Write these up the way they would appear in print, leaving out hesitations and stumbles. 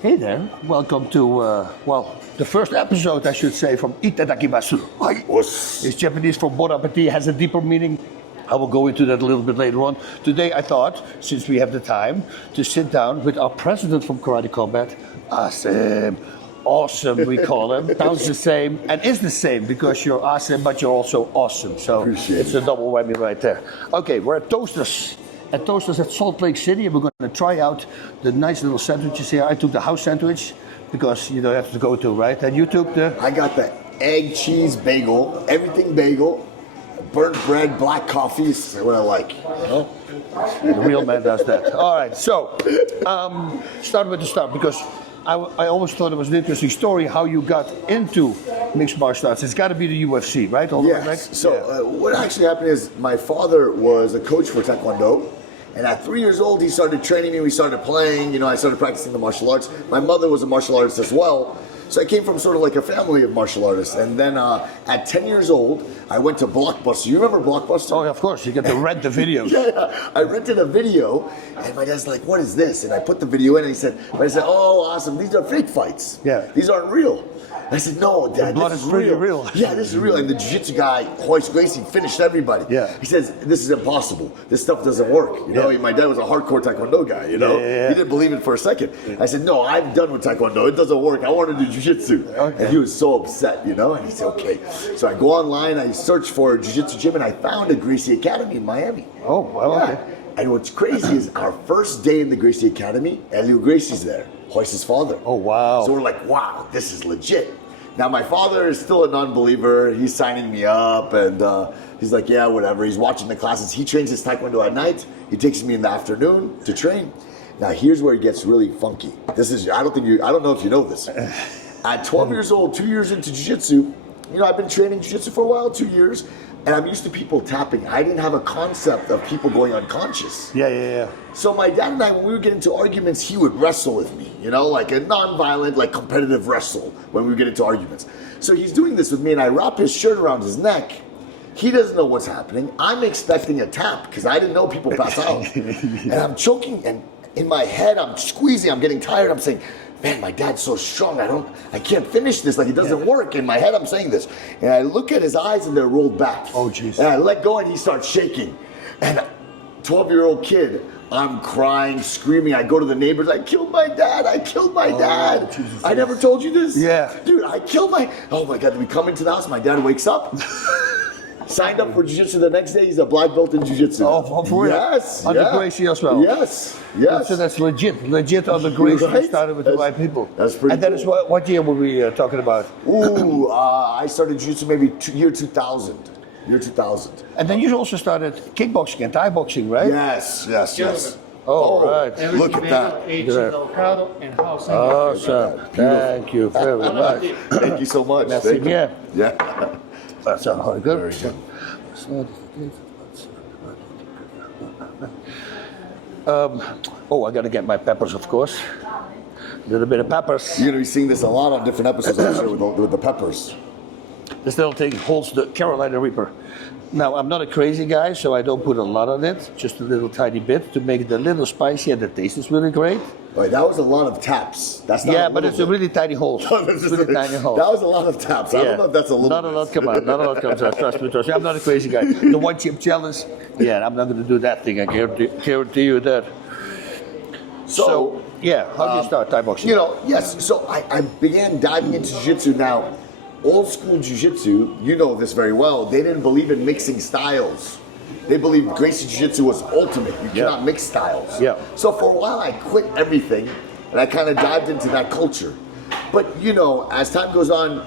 Hey there, welcome to, the first episode, I should say, from Itadakimasu. It's Japanese for bon appetit, has a deeper meaning. I will go into that a little bit later on. Today I thought, since we have the time, to sit down with our president from Karate Combat, Asim. Awesome, we call him. Sounds the same, and is the same, because you're Asim, but you're also awesome. So it's a double whammy right there. Okay, we're at Toasters. At Toasters at Salt Lake City, and we're going to try out the nice little sandwiches here. I took the house sandwich because you don't have to go to, right? And you took the... I got the egg, cheese, bagel, everything bagel, burnt bread, black coffee. Is what I like. Oh, the real man does that. All right, so start with the start, because I always thought it was an interesting story how you got into mixed martial arts. It's got to be the UFC, right? Yes. So what actually happened is my father was a coach for Taekwondo. And at 3 years old, he started training me. We started playing. You know, I started practicing the martial arts. My mother was a martial artist as well. So I came from sort of like a family of martial artists. And then at 10 years old, I went to Blockbuster. You remember Blockbuster? Oh, of course. You get to rent the videos. Yeah. I rented a video, and my dad's like, what is this? And I put the video in, and I said, oh, awesome. These are fake fights. Yeah. These aren't real. I said, no, Dad, the blood this is pretty real. Yeah, this is real. And the jiu-jitsu guy, Hoist Gracie, finished everybody. Yeah. He says, this is impossible. This stuff doesn't work. You know, my dad was a hardcore Taekwondo guy, you know? Yeah. He didn't believe it for a second. I said, no, I'm done with Taekwondo. It doesn't work. I want to do jiu-jitsu. Okay. And he was so upset, you know? And he said, okay. So I go online, I search for a jiu-jitsu gym, and I found a Gracie Academy in Miami. Oh, well, yeah. okay. And what's crazy is our first day in the Gracie Academy, Elio Gracie's there, Hoist's father. Oh, wow. So we're like, wow, this is legit. Now, my father is still a non-believer. He's signing me up, and he's like, yeah, whatever. He's watching the classes. He trains his Taekwondo at night. He takes me in the afternoon to train. Now, here's where it gets really funky. This is, I don't know if you know this. At 12 years old, 2 years into jiu-jitsu, you know, I've been training jiu-jitsu for a while, 2 years, and I'm used to people tapping. I didn't have a concept of people going unconscious. Yeah. So my dad and I, when we would get into arguments, he would wrestle with me, you know, like a non-violent, like competitive wrestle when we would get into arguments. So he's doing this with me, and I wrap his shirt around his neck. He doesn't know what's happening. I'm expecting a tap because I didn't know people pass out. And I'm choking, and in my head, I'm squeezing, I'm getting tired. I'm saying, man, my dad's so strong. I can't finish this. Like, it doesn't work. In my head, I'm saying this. And I look at his eyes, and they're rolled back. Oh, jeez. And I let go, and he starts shaking. And 12-year-old kid, I'm crying, screaming. I go to the neighbors. I killed my dad. Dad. Jesus. I never told you this? Yeah. Dude, I killed my... Oh, my God. We come into the house. My dad wakes up. Signed up for jiu-jitsu the next day. He's a black belt in jiu-jitsu. Oh, for real? Yes. On the Gracie as well? Yes. So that's legit on the Gracie. Right? Started with the right people. That's pretty And that is what year were we talking about? Ooh, I started jiu-jitsu maybe year 2000. Year 2000. And then you also started kickboxing and Thai boxing, right? Yes. Oh, right. Look at that. Awesome. Thank you very much. Thank you so much. Merci bien. Yeah. That's all good. Very good. I got to get my peppers, of course. A little bit of peppers. You're going to be seeing this a lot on different episodes, I'm sure, with the peppers. This little thing holds the Carolina Reaper. Now, I'm not a crazy guy, so I don't put a lot on it, just a little tiny bit to make it a little spicy, and the taste is really great. Wait, that was a lot of taps. That's not but it's a really tiny hole. Tiny hole. That was a lot of taps. I don't know if that's a little Not a lot come out. Not a lot comes out. Trust me. I'm not a crazy guy. The one chip challenge, I'm not going to do that thing. I guarantee you that. So how do you start Thai boxing? You know, yes. So I began diving into jiu-jitsu. Now, old school jiu-jitsu, you know this very well, they didn't believe in mixing styles. They believed Gracie Jiu-Jitsu was ultimate. You cannot mix styles. Yeah. So for a while, I quit everything, and I kind of dived into that culture. But, you know, as time goes on,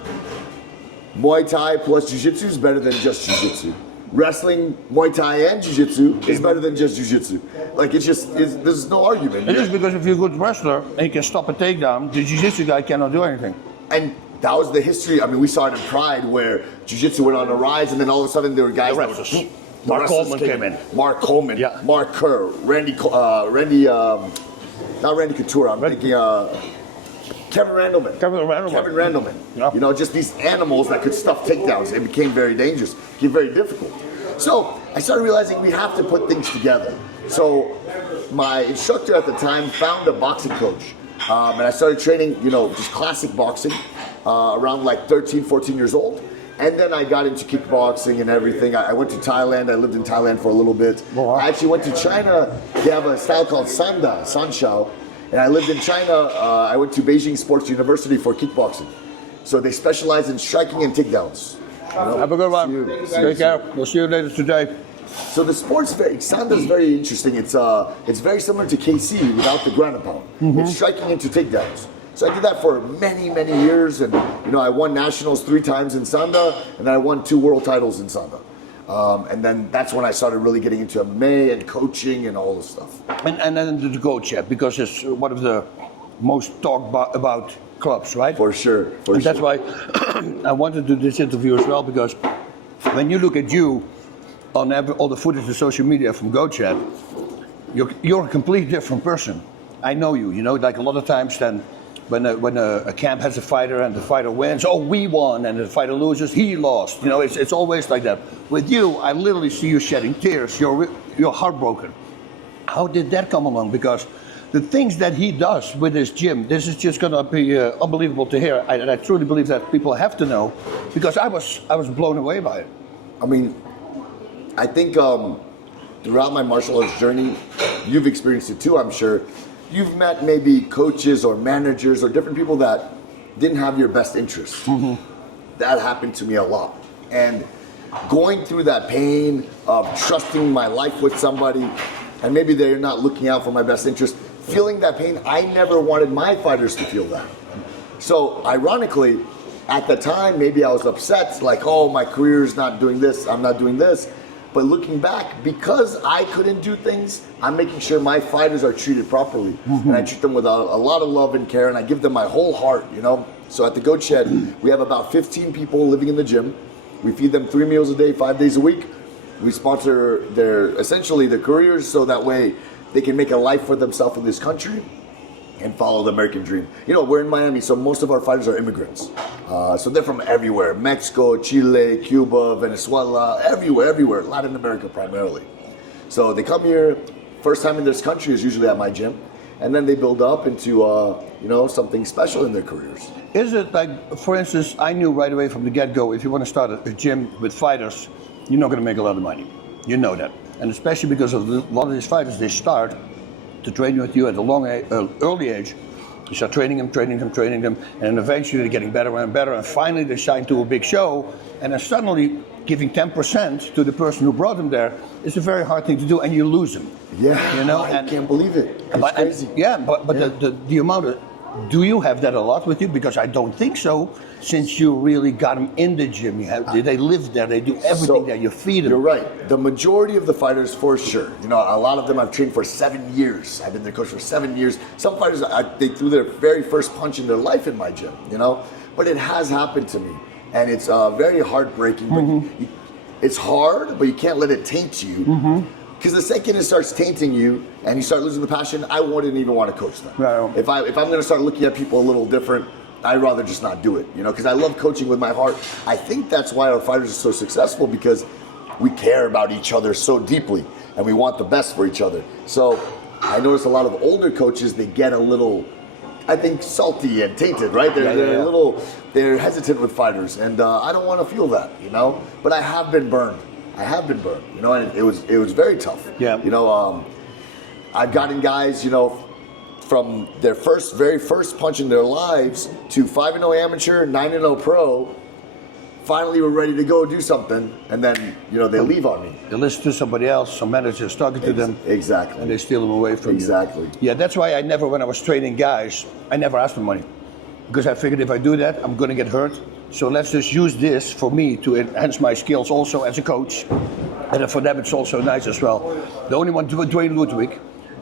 Muay Thai plus Jiu-Jitsu is better than just Jiu-Jitsu. Wrestling, Muay Thai, and Jiu-Jitsu is better than just Jiu-Jitsu. Like, there's no argument. It is, because if you're a good wrestler and you can stop a takedown, the Jiu-Jitsu guy cannot do anything. And that was the history. I mean, we saw it in Pride, where Jiu-Jitsu went on a rise, and then all of a sudden there were guys that were... Mark Coleman came in. Mark Coleman, Mark Kerr, not Randy Couture, I'm thinking Kevin Randleman. Yep. You know, just these animals that could stuff takedowns. It became very dangerous, became very difficult. So I started realizing we have to put things together. So my instructor at the time found a boxing coach And I started training, just classic boxing around like 13, 14 years old. And then I got into kickboxing and everything. I went to Thailand. I lived in Thailand for a little bit. Wow. I actually went to China. They have a style called Sanshao. And I lived in China. I went to Beijing Sports University for kickboxing. So they specialize in striking and takedowns. Have a good one. Take care. We'll see you later today. So the sport's Sanda is very interesting. It's very similar to KC without the ground and pound. It's striking into takedowns. So I did that for many, many years, and I won nationals 3 times in Sanda, and then I won 2 world titles in Sanda. And then that's when I started really getting into MMA and coaching and all this stuff. And then the coach, because it's one of the most talked about clubs, right? For sure. And that's why I wanted to do this interview as well, because when you look at you on all the footage of social media from GoChat, you're a completely different person. I know you, like a lot of times then when a camp has a fighter and the fighter wins, oh, we won, and the fighter loses, he lost. It's always like that. With you, I literally see you shedding tears. You're heartbroken. How did that come along? Because the things that he does with his gym, this is just going to be unbelievable to hear. And I truly believe that people have to know, because I was blown away by it. I mean, I think throughout my martial arts journey, you've experienced it too, I'm sure. You've met maybe coaches or managers or different people that didn't have your best interest. That happened to me a lot. And going through that pain of trusting my life with somebody, and maybe they're not looking out for my best interest, feeling that pain, I never wanted my fighters to feel that. So ironically, at the time, maybe I was upset, like, oh, my career's not doing this, I'm not doing this. But looking back, because I couldn't do things, I'm making sure my fighters are treated properly. And I treat them with a lot of love and care, and I give them my whole heart, So at the Goat Shed, we have about 15 people living in the gym. We feed them 3 meals a day, 5 days a week. We sponsor essentially their careers, so that way they can make a life for themselves in this country and follow the American dream. We're in Miami, so most of our fighters are immigrants. So they're from everywhere: Mexico, Chile, Cuba, Venezuela, everywhere, Latin America primarily. So they come here, first time in this country is usually at my gym, and then they build up into something special in their careers. Is it like, for instance, I knew right away from the get-go, if you want to start a gym with fighters, you're not going to make a lot of money. You know that. And especially because of a lot of these fighters, they start to train with you at a early age. You start training them, and then eventually they're getting better and better, and finally they sign to a big show, and then suddenly giving 10% to the person who brought them there is a very hard thing to do, and you lose them. Yeah, I can't believe it. It's crazy. The amount of, do you have that a lot with you? Because I don't think so, since you really got them in the gym. They live there, they do everything there, you feed them. You're right. The majority of the fighters, for sure. A lot of them I've trained for 7 years. I've been their coach for 7 years. Some fighters, they threw their very first punch in their life in my gym, But it has happened to me. And it's very heartbreaking. But it's hard, but you can't let it taint you. Because the second it starts tainting you and you start losing the passion, I wouldn't even want to coach them. Right. If I'm going to start looking at people a little different, I'd rather just not do it, because I love coaching with my heart. I think that's why our fighters are so successful, because we care about each other so deeply and we want the best for each other. So I notice a lot of older coaches, they get a little, I think, salty and tainted, right? They're hesitant with fighters, and I don't want to feel that, But I have been burned. And it was very tough. Yeah. I've gotten guys, from their very first punch in their lives to 5-0 amateur, 9-0 pro. Finally, we're ready to go do something, and then they leave on me. They listen to somebody else, some manager's talking to them. Exactly. And they steal them away from you. Exactly. Yeah, that's why when I was training guys, I never asked for money. Because I figured if I do that, I'm going to get hurt. So let's just use this for me to enhance my skills also as a coach. And for them, it's also nice as well. The only one, Dwayne Ludwig,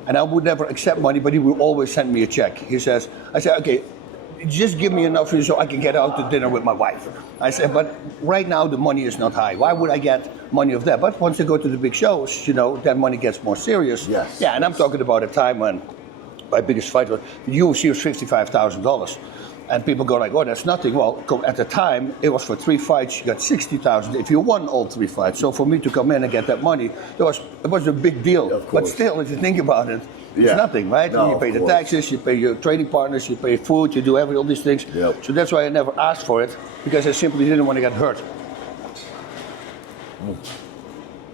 and I would never accept money, but he would always send me a check. I said, okay, just give me enough so I can get out to dinner with my wife. I said, but right now the money is not high. Why would I get money of that? But once they go to the big shows, that money gets more serious. Yes. Yeah, and I'm talking about a time when my biggest fight was, the UFC was $55,000. And people go like, oh, that's nothing. Well, at the time, it was for 3 fights, you got 60,000 if you won all 3 fights. So for me to come in and get that money, it was a big deal. Of course. But still, if you think about it, it's Yeah. nothing, right? No, You pay of the course. taxes, you pay your training partners, you pay food, you do all these things. Yep. So that's why I never asked for it, because I simply didn't want to get hurt.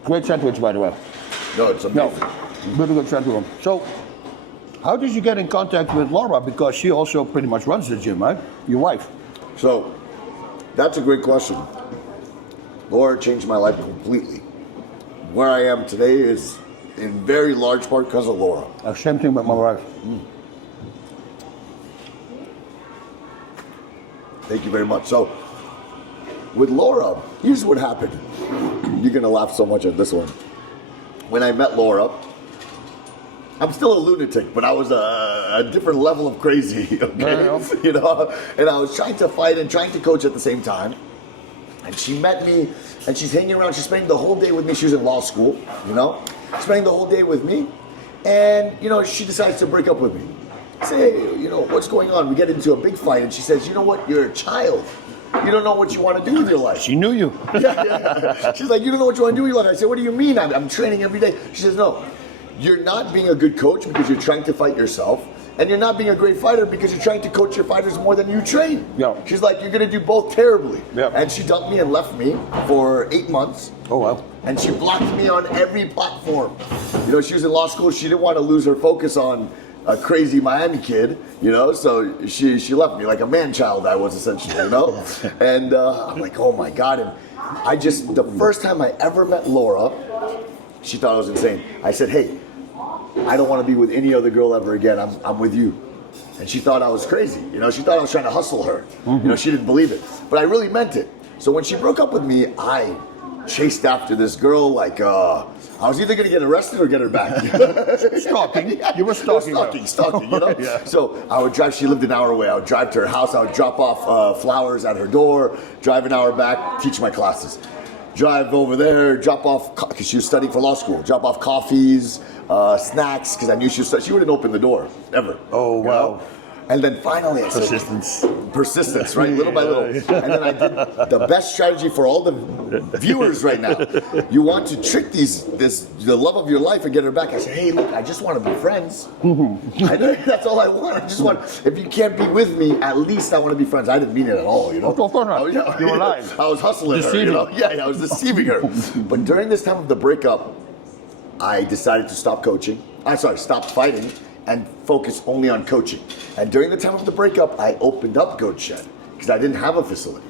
Great sandwich, by the way. No, it's No, amazing. really good sandwich. So, how did you get in contact with Laura? Because she also pretty much runs the gym, right? Your wife. So, that's a great question. Laura changed my life completely. Where I am today is in very large part because of Laura. Same thing with my wife. Thank you very much. So, with Laura, here's what happened. You're gonna laugh so much at this one. When I met Laura, I'm still a lunatic, but I was a different level of crazy, okay? Yeah. You know, and I was trying to fight and trying to coach at the same time. And she met me, and she's hanging around. She's spending the whole day with me. She was in law school, you know, spending the whole day with me. And, you know, she decides to break up with me. I say, hey, you know, what's going on? We get into a big fight, and she says, you know what? You're a child. You don't know what you want to do with your life. She knew you. Yeah. She's like, you don't know what you want to do with your life. I said, what do you mean? I'm training every day. She says, no, you're not being a good coach because you're trying to fight yourself. And you're not being a great fighter because you're trying to coach your fighters more than you train. Yeah. She's like, you're going to do both terribly. Yeah. And she dumped me and left me for 8 months. Oh, wow. And she blocked me on every platform. You know, she was in law school. She didn't want to lose her focus on a crazy Miami kid, you know, so she left me like a man-child I was essentially, you know? And I'm like, oh my God. And the first time I ever met Laura, she thought I was insane. I said, hey, I don't want to be with any other girl ever again. I'm with you. And she thought I was crazy. You know, she thought I was trying to hustle her. You know, she didn't believe it. But I really meant it. So when she broke up with me, I chased after this girl like I was either going to get arrested or get her back. Stalking. You were stalking her. Stalking, you know? Yeah. So I would drive, she lived an hour away. I would drive to her house. I would drop off flowers at her door, drive an hour back, teach my classes. Drive over there, drop off, because she was studying for law school, drop off coffees, snacks, because I knew she wouldn't open the door, ever. Oh, you wow. know? And then finally I said, persistence, right? Little by little. And then I did the best strategy for all the viewers right now. You want to trick the love of your life and get her back. I said, hey, look, I just want to be friends. That's all I want. I just want, if you can't be with me, at least I want to be friends. I didn't mean it at all, you know? Of course not. Oh, yeah. You were lying. I was hustling her, you know? Yeah, I was deceiving her. But during this time of the breakup, I decided to stop fighting and focus only on coaching. And during the time of the breakup, I opened up Goat Shed because I didn't have a facility.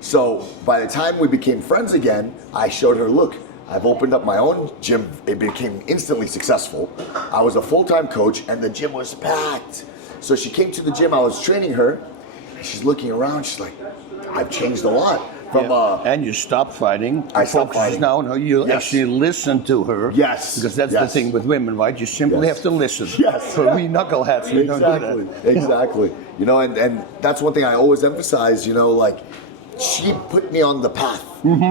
So by the time we became friends again, I showed her, look, I've opened up my own gym. It became instantly successful. I was a full-time coach and the gym was packed. So she came to the gym, I was training her, and she's looking around, she's like, I've changed a lot. And you stopped fighting. I The stopped focus is fighting. now on her. You Yes. actually listen to her. Yes. Because that's the Yes. thing with women, right? You simply Yes. have to listen. Yes. For we knuckleheads, we don't do that. Exactly. You know, and that's one thing I always emphasize, you know, like she put me on the path.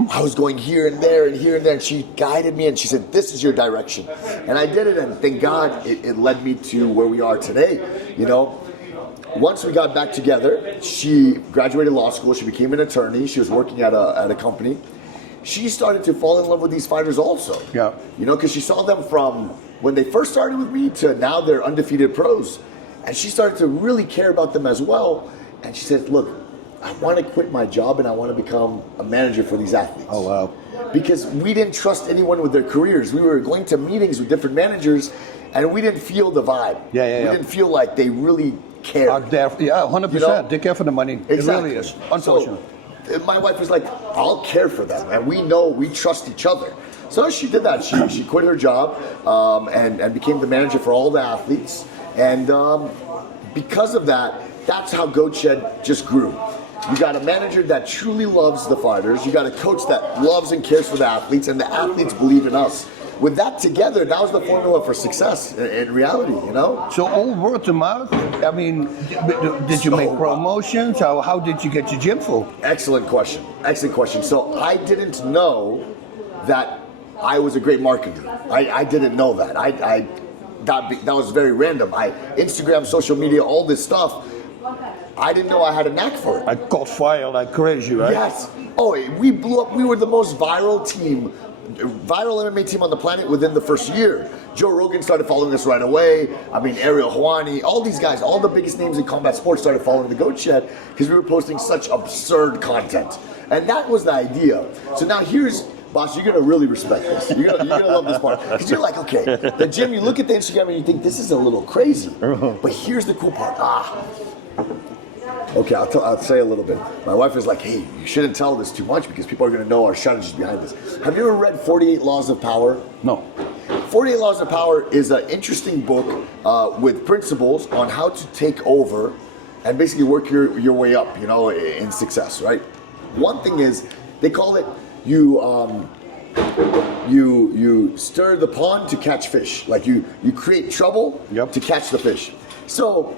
I was going here and there and here and there, and she guided me and she said, this is your direction. And I did it, and thank God it led me to where we are today, you know. Once we got back together, she graduated law school, she became an attorney, she was working at a company. She started to fall in love with these fighters also. Yeah. You know, because she saw them from when they first started with me to now they're undefeated pros. And she started to really care about them as well. And she said, look, I want to quit my job and I want to become a manager for these athletes. Oh, wow. Because we didn't trust anyone with their careers. We were going to meetings with different managers and we didn't feel the vibe. We didn't feel like they really cared. 100%. You know? They care for the money. Exactly. It really is. Unfortunately. So, my wife was like, I'll care for them. And we trust each other. So she did that. She quit her job and became the manager for all the athletes. And because of that, that's how Goat Shed just grew. You got a manager that truly loves the fighters. You got a coach that loves and cares for the athletes, and the athletes believe in us. With that together, that was the formula for success in reality, you know? So all word to mouth, I mean, did you make promotions? How did you get your gym full? Excellent question. Excellent question. So I didn't know that I was a great marketer. I didn't know that. That was very random. Instagram, social media, all this stuff. I didn't know I had a knack for it. I caught fire like crazy, right? Yes. Oh, we blew up. We were the most viral MMA team on the planet within the first year. Joe Rogan started following us right away. I mean, Ariel Helwani, all these guys, all the biggest names in combat sports started following the Goat Shed because we were posting such absurd content. And that was the idea. So now here's, Bas, you're gonna really respect this. You're gonna love this part. Because you're like, okay, the gym, you look at the Instagram and you think this is a little crazy. But here's the cool part. Okay, I'll say a little bit. My wife is like, hey, you shouldn't tell this too much because people are gonna know our strategies behind this. Have you ever read 48 Laws of Power? No. 48 Laws of Power is an interesting book with principles on how to take over and basically work your way up, in success, right? One thing is, they call it you stir the pond to catch fish. Like you create trouble to catch the fish. So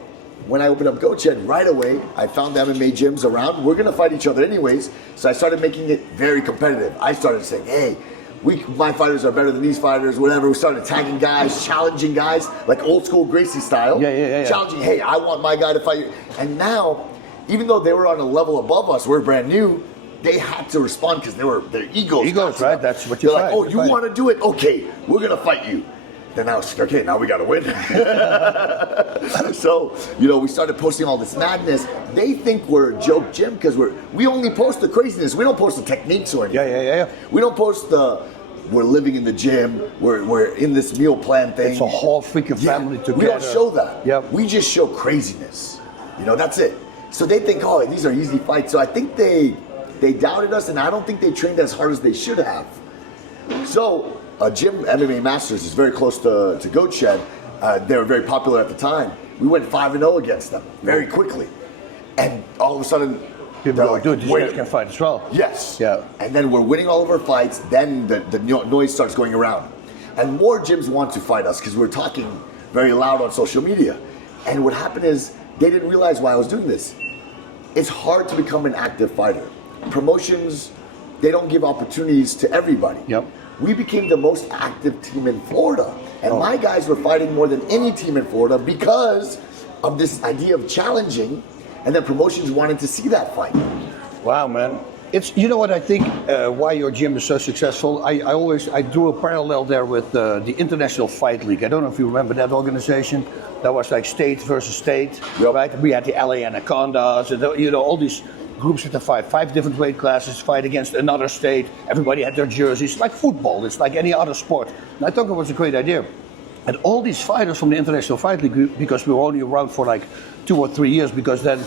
when I opened up Goat Shed, right away, I found the MMA gyms around. We're gonna fight each other anyways. So I started making it very competitive. I started saying, hey, my fighters are better than these fighters, whatever. We started tagging guys, challenging guys, like old school Gracie style. Yeah. Challenging, hey, I want my guy to fight you. And now, even though they were on a level above us, we're brand new, they had to respond because their egos. Egos, right? That's what you're like, oh, you want to do it? Okay, we're gonna fight you. Then I was okay. Now we gotta win. So we started posting all this madness. They think we're a joke gym because we only post the craziness. We don't post the techniques or anything. Yeah. We don't post we're living in the gym. We're in this meal plan thing. It's a whole freaking family together. We don't show that. Yep. We just show craziness. That's it. So they think, oh, these are easy fights. So I think they doubted us, and I don't think they trained as hard as they should have. So Gym MMA Masters is very close to Goat Shed. They were very popular at the time. We went 5-0 against them very quickly. And all of a sudden, people go, dude, these guys can fight as well. Yes. Yeah. And then we're winning all of our fights. Then the noise starts going around. And more gyms want to fight us because we're talking very loud on social media. And what happened is they didn't realize why I was doing this. It's hard to become an active fighter. Promotions, they don't give opportunities to everybody. Yep. We became the most active team in Florida. And my guys were fighting more than any team in Florida because of this idea of challenging, and then promotions wanted to see that fight. Wow, man. It's, you know what I think, why your gym is so successful? I drew a parallel there with the International Fight League. I don't know if you remember that organization. That was like state versus state, right? We had the LA Anacondas, and all these groups had to fight 5 different weight classes, fight against another state. Everybody had their jerseys. It's like football. It's like any other sport. And I thought it was a great idea. And all these fighters from the International Fight League, because we were only around for like 2 or 3 years, because then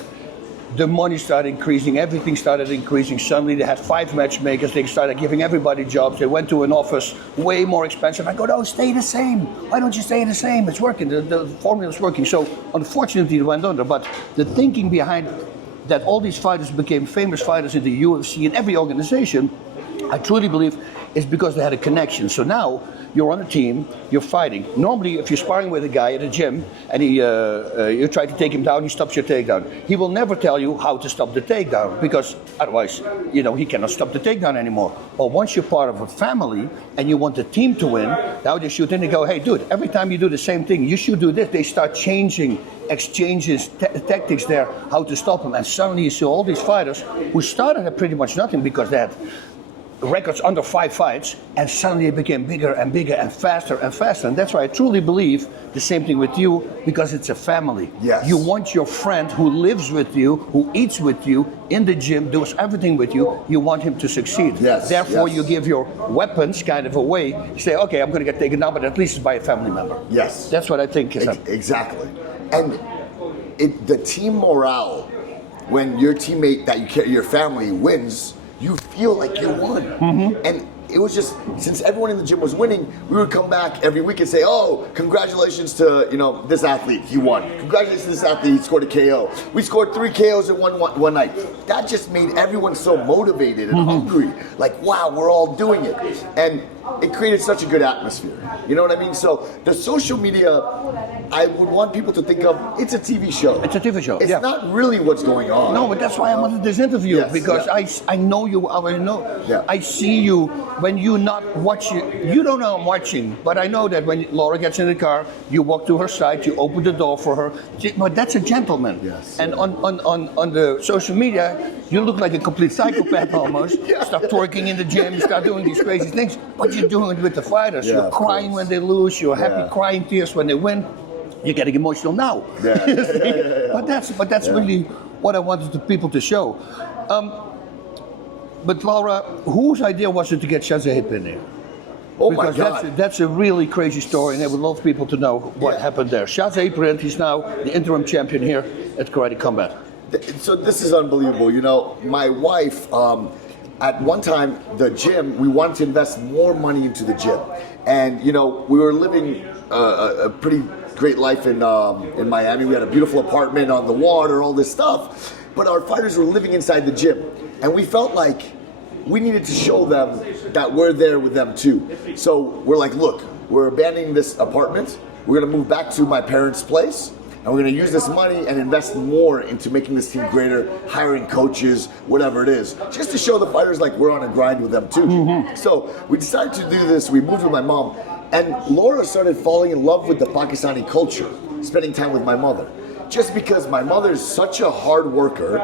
the money started increasing, everything started increasing. Suddenly they had 5 matchmakers. They started giving everybody jobs. They went to an office way more expensive. I go, no, stay the same. Why don't you stay the same? It's working. The formula's working. So unfortunately it went under. But the thinking behind that all these fighters became famous fighters in the UFC and every organization, I truly believe is because they had a connection. So now you're on a team, you're fighting. Normally, if you're sparring with a guy at a gym and you try to take him down, he stops your takedown. He will never tell you how to stop the takedown because otherwise, he cannot stop the takedown anymore. But once you're part of a family and you want the team to win, now they shoot in and go, hey, dude, every time you do the same thing, you should do this. They start changing exchanges, tactics there, how to stop them. And suddenly you see all these fighters who started at pretty much nothing because they had records under 5 fights, and suddenly it became bigger and bigger and faster and faster. And that's why I truly believe the same thing with you, because it's a family. Yes. You want your friend who lives with you, who eats with you, in the gym, does everything with you, you want him to succeed. Yes. Therefore, yes. you give your weapons kind of away. You say, okay, I'm going to get taken down, but at least it's by a family member. Yes. That's what I think is exactly. And the team morale, when your teammate that you care, your family wins, you feel like you won. Mm-hmm. And it was just, since everyone in the gym was winning, we would come back every week and say, oh, congratulations to this athlete, he won. Congratulations to this athlete, he scored a KO. We scored 3 KOs in one night. That just made everyone so motivated and hungry. Like, wow, we're all doing it. And it created such a good atmosphere. You know what I mean? So the social media, I would want people to think of, it's a TV show. It's a TV show. It's yeah. not really what's going on. No, but that's why I wanted this interview, Yes, because yeah. I know you. I already know. Yeah. I see you when you're not watching. You don't know I'm watching, but I know that when Laura gets in the car, you walk to her side, you open the door for her. But that's a gentleman. Yes. And on the social media, you look like a complete psychopath almost. Yeah. Start twerking in the gym, you start doing these crazy things. But you're doing it with the fighters. Yeah, You're of crying course. when they lose. You're happy Yeah. crying tears when they win. You're getting emotional now. Yeah. But that's Yeah. really what I wanted the people to show. But Laura, whose idea was it to get Shazahib in there? Oh Because my God. that's a really crazy story, and I would love people to know what Yeah. happened there. Shazahib, he's now the interim champion here at Karate Combat. So this is unbelievable. You know, my wife, at one time, the gym, we wanted to invest more money into the gym. And, you know, we were living a pretty great life in Miami. We had a beautiful apartment on the water, all this stuff. But our fighters were living inside the gym. And we felt like we needed to show them that we're there with them too. So we're like, look, we're abandoning this apartment. We're going to move back to my parents' place. And we're going to use this money and invest more into making this team greater, hiring coaches, whatever it is, just to show the fighters like we're on a grind with them too. Mm-hmm. So we decided to do this. We moved with my mom, and Laura started falling in love with the Pakistani culture, spending time with my mother. Just because my mother is such a hard worker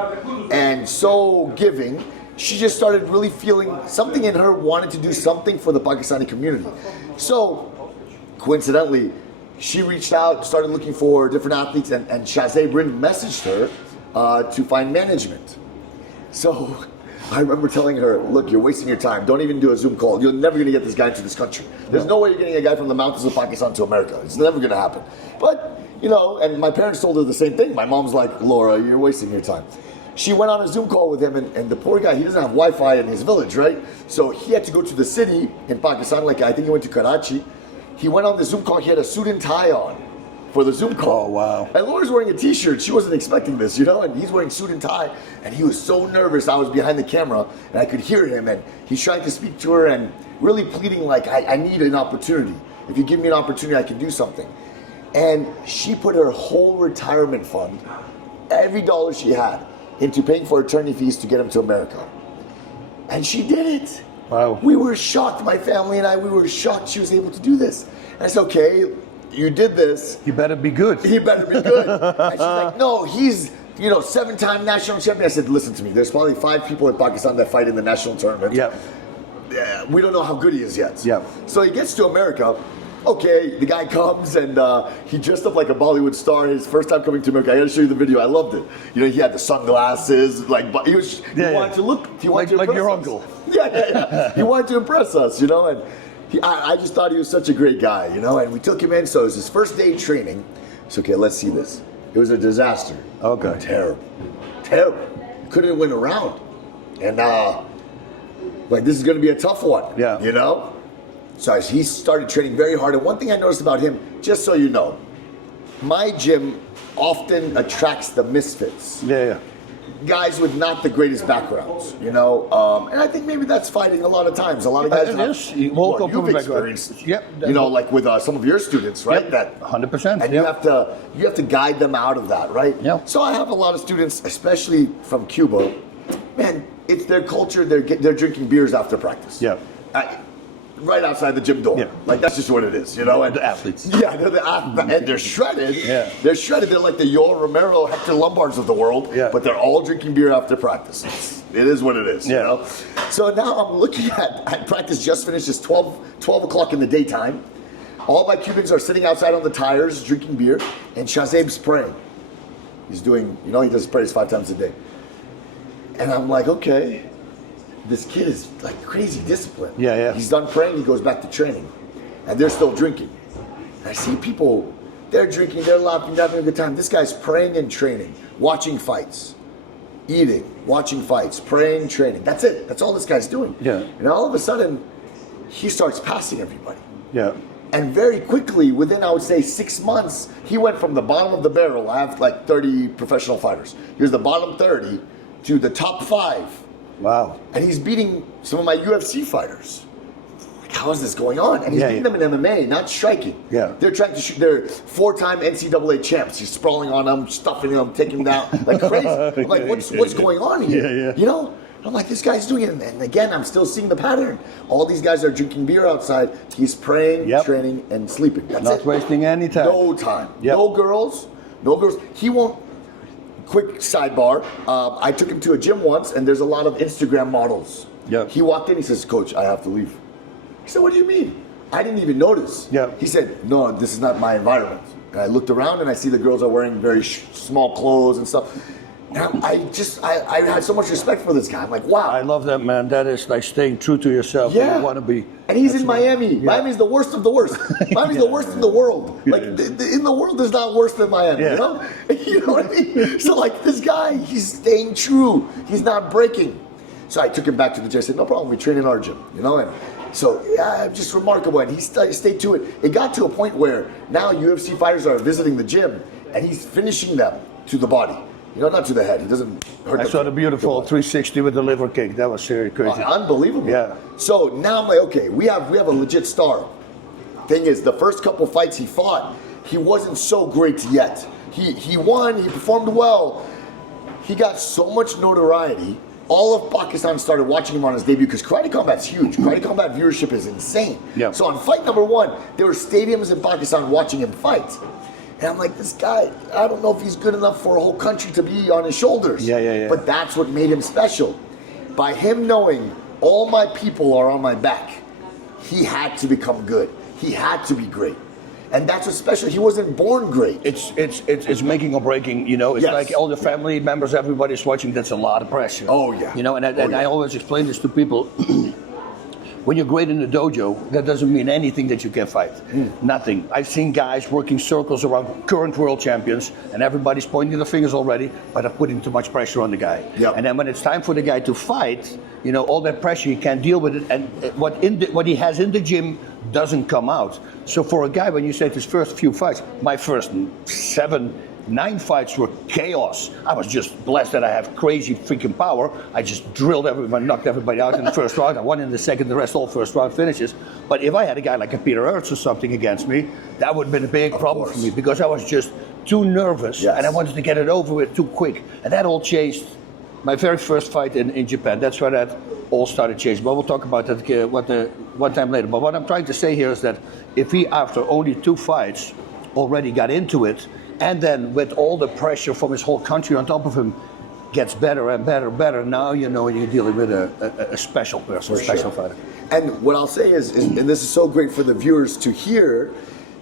and so giving, she just started really feeling something in her wanted to do something for the Pakistani community. So coincidentally, she reached out, started looking for different athletes, and Shazay Brin messaged her to find management. So I remember telling her, look, you're wasting your time. Don't even do a Zoom call. You're never going to get this guy into this country. There's no way you're getting a guy from the mountains of Pakistan to America. It's never going to happen. But, you know, and my parents told her the same thing. My mom's like, Laura, you're wasting your time. She went on a Zoom call with him, and the poor guy, he doesn't have Wi-Fi in his village, right? So he had to go to the city in Pakistan, like I think he went to Karachi. He went on the Zoom call, he had a suit and tie on for the Zoom call. Oh, wow. And Laura's wearing a t-shirt, she wasn't expecting this, you know, and he's wearing suit and tie, and he was so nervous. I was behind the camera, and I could hear him, and he's trying to speak to her, and really pleading like, I need an opportunity. If you give me an opportunity, I can do something. And she put her whole retirement fund, every dollar she had, into paying for attorney fees to get him to America. And she did it. Wow. We were shocked, my family and I, we were shocked she was able to do this. And I said, okay, you did this. You better be good. He better be good. And she's like, no, he's, you know, 7-time national champion. I said, listen to me, there's probably 5 people in Pakistan that fight in the national tournament. Yeah. We don't know how good he is yet. Yeah. So he gets to America. Okay, the guy comes and he dressed up like a Bollywood star. His first time coming to America. I got to show you the video. I loved it. You know, he had the sunglasses. Like, but he wanted to look. He wanted to like impress your us. uncle. Yeah. He wanted to impress us. You know, and I just thought he was such a great guy. You know, and we took him in. So it was his first day training. So okay, let's see this. It was a disaster. Okay. Terrible. Couldn't win a round. And like this is going to be a tough one. Yeah. You know. So he started training very hard. And one thing I noticed about him, just so you know, my gym often attracts the misfits. Yeah. Guys with not the greatest backgrounds, you know. And I think maybe that's fighting a lot of times. A lot of guys It have, is. You woke up you've from a background. experienced, Yep. you know, like with some of your students, right? Yep. That 100%. and Yep. you have to guide them out of that, right? Yep. So I have a lot of students, especially from Cuba. Man, it's their culture. They're drinking beers after practice. Yeah. Right outside the gym door. Yeah. Like that's just what it is, you know. And The athletes. Yeah, they're the athletes, and they're shredded. Yeah. They're shredded. They're like the Yoel Romero, Hector Lombards of the world. Yeah. But they're all drinking beer after practice. It is what it is. Yeah. You know. So now I'm looking at practice just finished. It's 12 o'clock in the daytime. All my Cubans are sitting outside on the tires drinking beer, and Shazab's praying. He's doing, you know, he does prayers 5 times a day. And I'm like, okay. This kid is like crazy disciplined. Yeah. He's done praying, he goes back to training. And they're still drinking. And I see people, they're drinking, they're laughing, they're having a good time. This guy's praying and training, watching fights, eating, watching fights, praying, training. That's it. That's all this guy's doing. Yeah. And all of a sudden, he starts passing everybody. Yeah. And very quickly, within I would say 6 months, he went from the bottom of the barrel. I have like 30 professional fighters. Here's the bottom 30 to the top 5. Wow. And he's beating some of my UFC fighters. Like, how is this going on? And he's beating them in MMA, not striking. Yeah. They're trying to shoot. They're 4-time NCAA champs. He's sprawling on them, stuffing them, taking them down like crazy. I'm like, what's going on here? You know? I'm like, this guy's doing it. And again, I'm still seeing the pattern. All these guys are drinking beer outside. He's praying, training, and sleeping. That's Not it. wasting any time. No time. No girls. No girls. He won't. Quick sidebar. I took him to a gym once, and there's a lot of Instagram models. He walked in. He says, "Coach, I have to leave." He said, "What do you mean?" I didn't even notice. He said, "No, this is not my environment." And I looked around, and I see the girls are wearing very small clothes and stuff. And I had so much respect for this guy. I'm like, wow. I love that, man. That is like staying true to yourself. You want to be. And he's in Miami. Miami's the worst of the worst. Miami's the worst in the world. Like, in the world, there's not worse than Miami, you know? You know what I mean? So, like, this guy, he's staying true. He's not breaking. So I took him back to the gym. I said, no problem, we train in our gym, you know? And so, just remarkable. And he stayed to it. It got to a point where now UFC fighters are visiting the gym, and he's finishing them to the body. You know, not to the head. He doesn't hurt. I saw the beautiful 360 with the liver kick. That was seriously crazy. Unbelievable. Yeah. So now I'm like, okay, we have a legit star. Thing is, the first couple fights he fought, he wasn't so great yet. He won. He performed well. He got so much notoriety. All of Pakistan started watching him on his debut because Karate Combat's huge. Karate Combat viewership is insane. So on fight number 1, there were stadiums in Pakistan watching him fight. And I'm like, this guy, I don't know if he's good enough for a whole country to be on his shoulders. But that's what made him special. By him knowing all my people are on my back, he had to become good. He had to be great. And that's what's special. He wasn't born great. It's making or breaking, you know. It's like all the family members, everybody's watching. That's a lot of pressure. You know, and I always explain this to people. When you're great in the dojo, that doesn't mean anything that you can fight. Nothing. I've seen guys working circles around current world champions, and everybody's pointing their fingers already, but they're putting too much pressure on the guy. And then when it's time for the guy to fight, you know, all that pressure, he can't deal with it, and what he has in the gym doesn't come out. So for a guy, when you say his first few fights, my first 9 fights were chaos. I was just blessed that I have crazy freaking power. I just drilled everybody, knocked everybody out in the first round. I won in the second, the rest all first round finishes. But if I had a guy like a Peter Ertz or something against me, that would have been a big problem for me because I was just too nervous and I wanted to get it over with too quick. And that all changed. My very first fight in Japan, that's where that all started changing. But we'll talk about that one time later. But what I'm trying to say here is that if he, after only 2 fights, already got into it, and then with all the pressure from his whole country on top of him, gets better and better and better. Now you know you're dealing with a special person, a special fighter. And what I'll say is, and this is so great for the viewers to hear,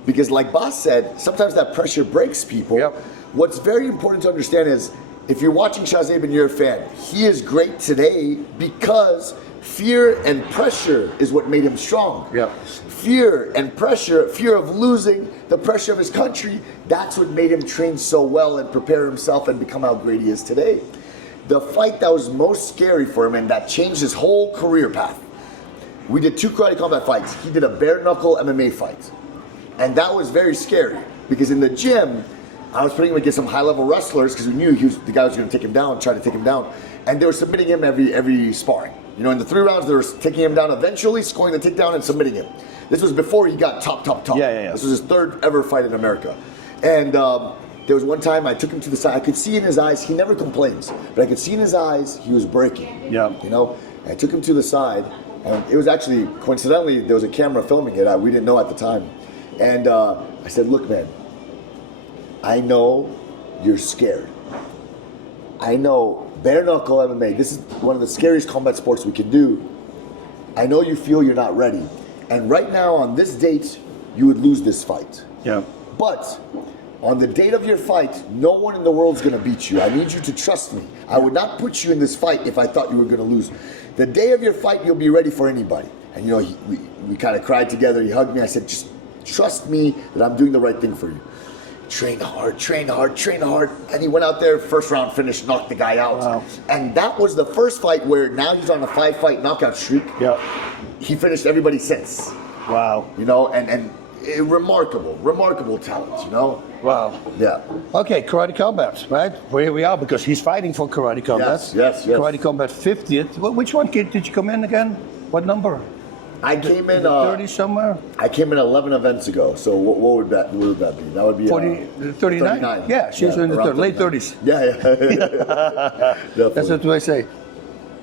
because like Bas said, sometimes that pressure breaks people. What's very important to understand is, if you're watching Shahzaib and you're a fan, he is great today because fear and pressure is what made him strong. Fear and pressure, fear of losing, the pressure of his country, that's what made him train so well and prepare himself and become how great he is today. The fight that was most scary for him and that changed his whole career path, we did 2 Karate Combat fights. He did a bare knuckle MMA fight. And that was very scary because in the gym, I was putting him against some high-level wrestlers because we knew the guy was going to take him down, try to take him down. And they were submitting him every sparring. You know, in the 3 rounds, they were taking him down eventually, scoring the takedown and submitting him. This was before he got top. This was his 3rd ever fight in America. And there was one time I took him to the side. I could see in his eyes, he never complains, but I could see in his eyes he was breaking. You know, and I took him to the side, and it was actually, coincidentally, there was a camera filming it. We didn't know at the time. And I said, look, man, I know you're scared. I know bare knuckle MMA, this is one of the scariest combat sports we can do. I know you feel you're not ready. And right now on this date, you would lose this fight. But on the date of your fight, no one in the world is going to beat you. I need you to trust me. I would not put you in this fight if I thought you were going to lose. The day of your fight, you'll be ready for anybody. And you know, we kind of cried together. He hugged me. I said, just trust me that I'm doing the right thing for you. Train hard, train hard, train hard. And he went out there, first round finish, knocked the guy out. And that was the first fight where now he's on a 5-fight knockout streak. He finished everybody since. You know, and remarkable talent, you know? Okay, Karate Combat, right? Here we are, because he's fighting for Karate Combat. Karate Combat 50th. Which one did you come in again? What number? I came in 30 somewhere. I came in 11 events ago. So what would that be? That would be 39? Yeah, she's in the late 30s. Yeah. That's what I say.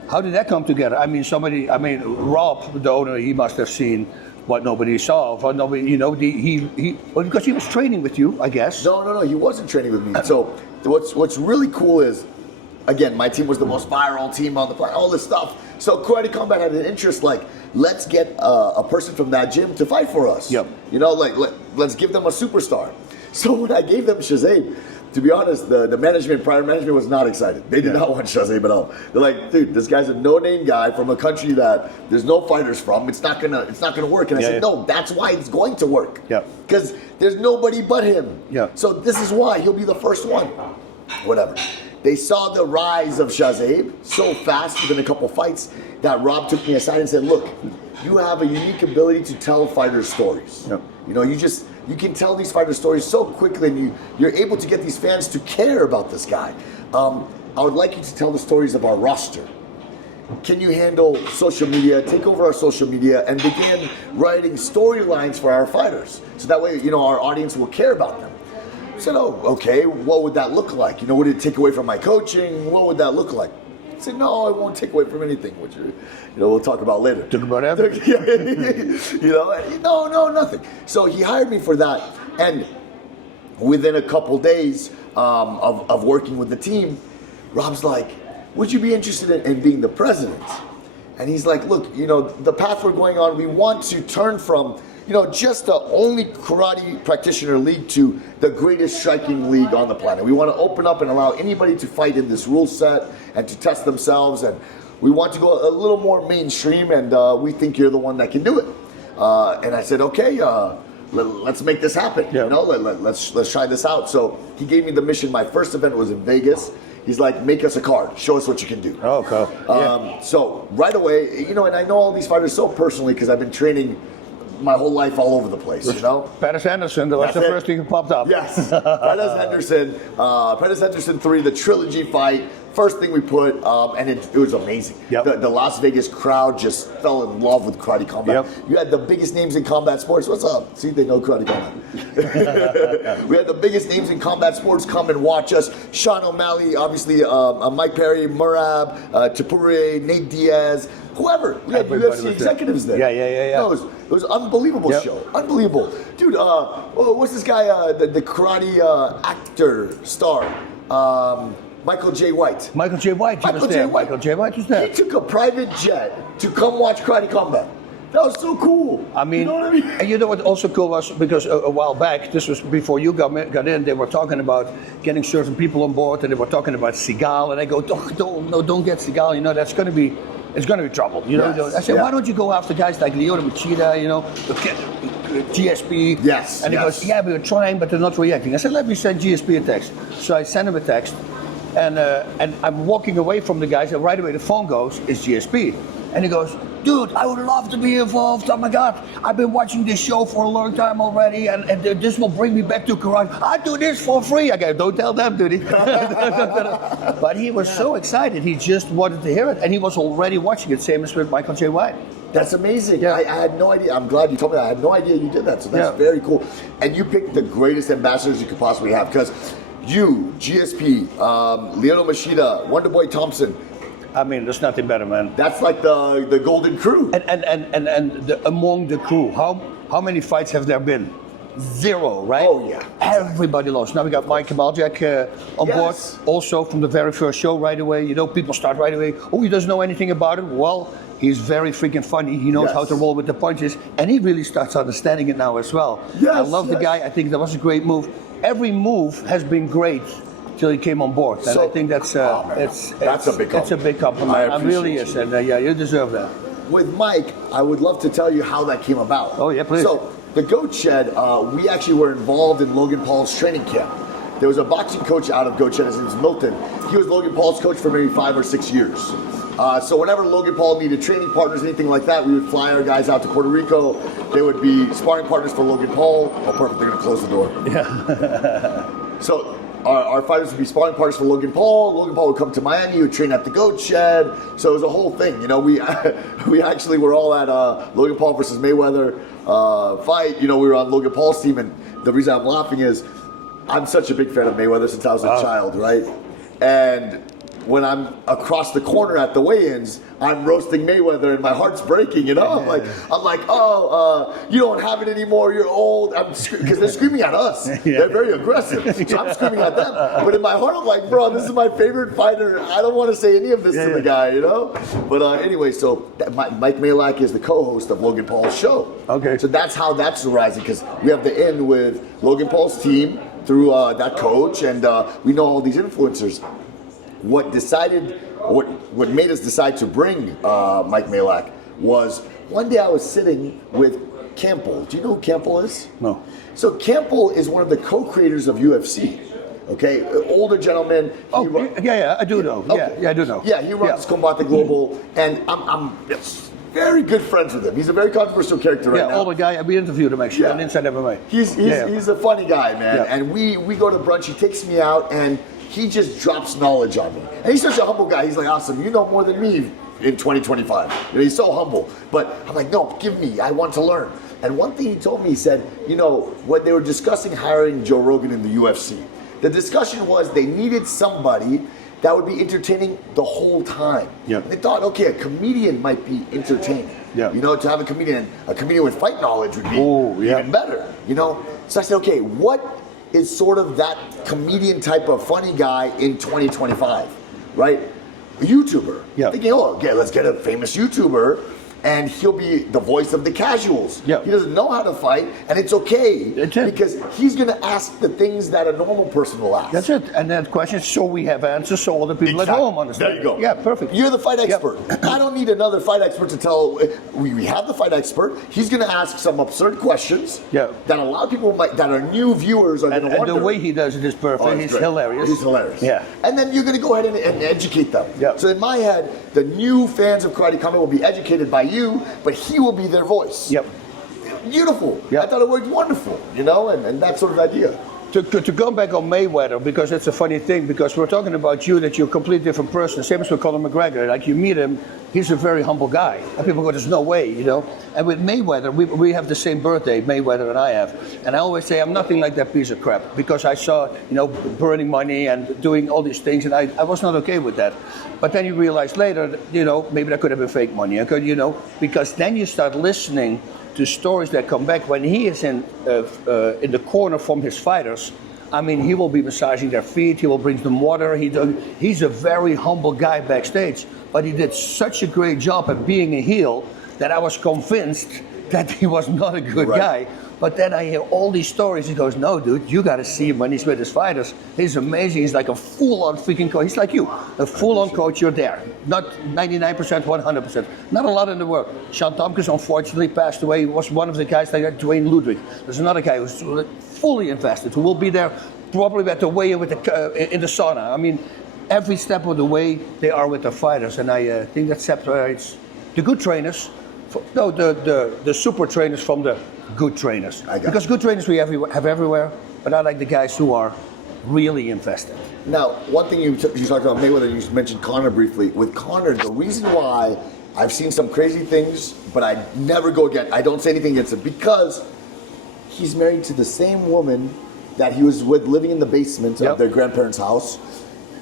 How did that come together? I mean, Rob, the owner, he must have seen what nobody saw. What nobody, well, because he was training with you, I guess. No, he wasn't training with me. So what's really cool is, again, my team was the most viral team on the planet, all this stuff. So Karate Combat had an interest, like, let's get a person from that gym to fight for us. Yep. Let's give them a superstar. So when I gave them Shazade, to be honest, the prior management was not excited. They did not want Shazade at all. They're like, dude, this guy's a no-name guy from a country that there's no fighters from. It's not gonna work. And I said, no, that's why it's going to work. Yeah. Because there's nobody but him. Yeah. So this is why he'll be the first one. Whatever. They saw the rise of Shazade so fast within a couple fights that Rob took me aside and said, look, you have a unique ability to tell fighters' stories. Yep. You can tell these fighters' stories so quickly, and you're able to get these fans to care about this guy. I would like you to tell the stories of our roster. Can you handle social media, take over our social media, and begin writing storylines for our fighters? So that way, our audience will care about them. I said, oh, okay, what would that look like? Would it take away from my coaching? What would that look like? I said, no, it won't take away from anything, which we'll talk about later. Talk about everything. No, nothing. So he hired me for that, and within a couple days of working with the team, Rob's like, would you be interested in being the president? And he's like, look, the path we're going on, we want to turn from just the only karate practitioner league to the greatest striking league on the planet. We want to open up and allow anybody to fight in this rule set and to test themselves. And we want to go a little more mainstream, and we think you're the one that can do it. And I said, okay, let's make this happen. Yeah. Let's try this out. So he gave me the mission. My first event was in Vegas. He's like, make us a card. Show us what you can do. Oh, okay. So right away, and I know all these fighters so personally because I've been training my whole life all over the place, Pettis Henderson, that was the first thing that popped up. Yes, Pettis Henderson 3, the trilogy fight. First thing we put, and it was amazing. Yep. The Las Vegas crowd just fell in love with Karate Combat. Yep. You had the biggest names in combat sports. What's up? See, they know Karate Combat. We had the biggest names in combat sports come and watch us. Sean O'Malley, obviously, Mike Perry, Murab, Tapure, Nate Diaz, whoever. We had UFC executives there. Yeah. No, it was an unbelievable show. Unbelievable. Dude, what's this guy, the karate actor star? Michael J. White. Michael J. White was there. He took a private jet to come watch Karate Combat. That was so cool. I mean, you know what I mean? And you know what also cool was, because a while back, this was before you got in, they were talking about getting certain people on board, and they were talking about Seagal, and I go, don't get Seagal, that's going to be, it's going to be trouble. Yes, I said, why don't you go after guys like Lyoto Machida, GSP? Yes. And he goes, yeah, we were trying, but they're not reacting. I said, let me send GSP a text. So I sent him a text, and I'm walking away from the guys, and right away the phone goes, it's GSP. And he goes, dude, I would love to be involved. Oh my God, I've been watching this show for a long time already, and this will bring me back to karate. I do this for free. I go, don't tell them, dude. But he was so excited. He just wanted to hear it, and he was already watching it, same as with Michael J. White. That's amazing. Yeah. I had no idea. I'm glad you told me that. I had no idea you did that. So that's very cool. And you picked the greatest ambassadors you could possibly have, because you, GSP, Lyoto Machida, Wonderboy Thompson. I mean, there's nothing better, man. That's like the golden crew. And among the crew, how many fights have there been? 0, right? Oh yeah. Everybody lost. Now we got Mike Kamaljak on board, also from the very first show right away. People start right away. Oh, he doesn't know anything about it. Well, he's very freaking funny. He knows how to roll with the punches, and he really starts understanding it now as well. Yes, I love the guy. I think that was a great move. Every move has been great till he came on board, and I think that's a big compliment. It's a big compliment. It really is, and you deserve that. With Mike, I would love to tell you how that came about. Oh yeah, please. So the Goat Shed, we actually were involved in Logan Paul's training camp. There was a boxing coach out of Goat Shed. His name is Milton. He was Logan Paul's coach for maybe 5 or 6 years. So whenever Logan Paul needed training partners, anything like that, we would fly our guys out to Puerto Rico. They would be sparring partners for Logan Paul. Oh, perfect. They're going to close the door. Yeah. So our fighters would be sparring partners for Logan Paul. Logan Paul would come to Miami, he would train at the Goat Shed. So it was a whole thing. You know, we actually were all at Logan Paul versus Mayweather fight. You know, we were on Logan Paul's team, and the reason I'm laughing is I'm such a big fan of Mayweather since I was a child, right? And when I'm across the corner at the weigh-ins, I'm roasting Mayweather and my heart's breaking, you know? I'm like, you don't have it anymore, you're old. Because they're screaming at us. They're very aggressive. So I'm screaming at them. But in my heart, I'm like, bro, this is my favorite fighter. I don't want to say any of this to the guy, you know? But anyway, so Mike Malak is the co-host of Logan Paul's show. Okay. So that's how that's arising, because we have the in with Logan Paul's team through that coach, and we know all these influencers. What made us decide to bring Mike Malak was one day I was sitting with Campbell. Do you know who Campbell is? No. So Campbell is one of the co-creators of UFC. Okay, older gentleman. I do know. Okay. Yeah, I do know. Yeah, he runs Combate Global, and I'm very good friends with him. He's a very controversial character right now. Yeah, older guy. We interviewed him actually on Inside MMA. He's a funny guy, man. And we go to brunch. He takes me out, and he just drops knowledge on me. And he's such a humble guy. He's like, Asim, you know more than me in 2025. You know, he's so humble. But I'm like, no, give me. I want to learn. And one thing he told me, he said, you know, when they were discussing hiring Joe Rogan in the UFC, the discussion was they needed somebody that would be entertaining the whole time. Yeah. They thought, okay, a comedian might be entertaining. Yeah. You know, to have a comedian with fight knowledge would be even better. You know? So I said, okay, what is sort of that comedian type of funny guy in 2025, right? A YouTuber. Yeah. Thinking, let's get a famous YouTuber, and he'll be the voice of the casuals. Yeah. He doesn't know how to fight, and it's okay because he's going to ask the things that a normal person will ask. That's it. And that question, so we have answers, so all the people at home understand. There you go. Yeah, perfect. You're the fight expert. Yep. I don't need another fight expert to tell. We have the fight expert. He's going to ask some absurd questions that a lot of people that are new viewers are going to wonder. And the way he does it is perfect. He's hilarious. He's hilarious. Yeah. And then you're going to go ahead and educate them. Yeah. So in my head, the new fans of Karate Combat will be educated by you, but he will be their voice. Yep. Beautiful. Yep. I thought it worked wonderful, you know, and that sort of idea. To go back on Mayweather, because it's a funny thing, because we're talking about you, that you're a completely different person. Same as with Conor McGregor. Like, you meet him, he's a very humble guy. And people go, there's no way, you know. And with Mayweather, we have the same birthday, Mayweather and I have. And I always say, I'm nothing like that piece of crap. Because I saw, you know, burning money and doing all these things, and I was not okay with that. But then you realize later, that, you know, maybe that could have been fake money. I could, you know, because then you start listening to stories that come back when he is in the corner from his fighters. I mean, he will be massaging their feet, he will bring them water. He's a very humble guy backstage, but he did such a great job at being a heel that I was convinced that he was not a good guy. But then I hear all these stories. He goes, no, dude, you got to see him when he's with his fighters. He's amazing. He's like a full-on freaking coach. He's like you, a full-on coach. You're there. Not 99%, 100%. Not a lot in the world. Sean Tompkins, unfortunately, passed away. He was one of the guys like Dwayne Ludwig. There's another guy who's fully invested, who will be there probably at the weigh-in with in the sauna. I mean, every step of the way, they are with the fighters. And I think that separates the good trainers, the super trainers from the good trainers. Because good trainers we have everywhere, but I like the guys who are really invested. Now, one thing you talked about Mayweather, you mentioned Conor briefly. With Conor, the reason why I've seen some crazy things, but I never go against, I don't say anything against it, because he's married to the same woman that he was with living in the basement of their grandparents' house.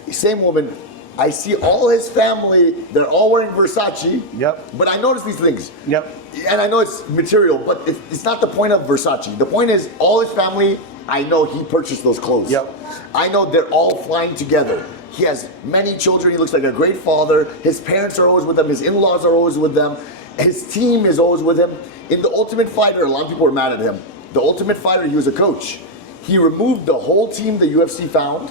Same woman. I see all his family, they're all wearing Versace. Yep. But I notice these things. Yep. And I know it's material, but it's not the point of Versace. The point is, all his family, I know he purchased those clothes. Yep. I know they're all flying together. He has many children. He looks like a great father. His parents are always with him. His in-laws are always with them. His team is always with him. In The Ultimate Fighter, a lot of people were mad at him. The Ultimate Fighter, he was a coach. He removed the whole team the UFC found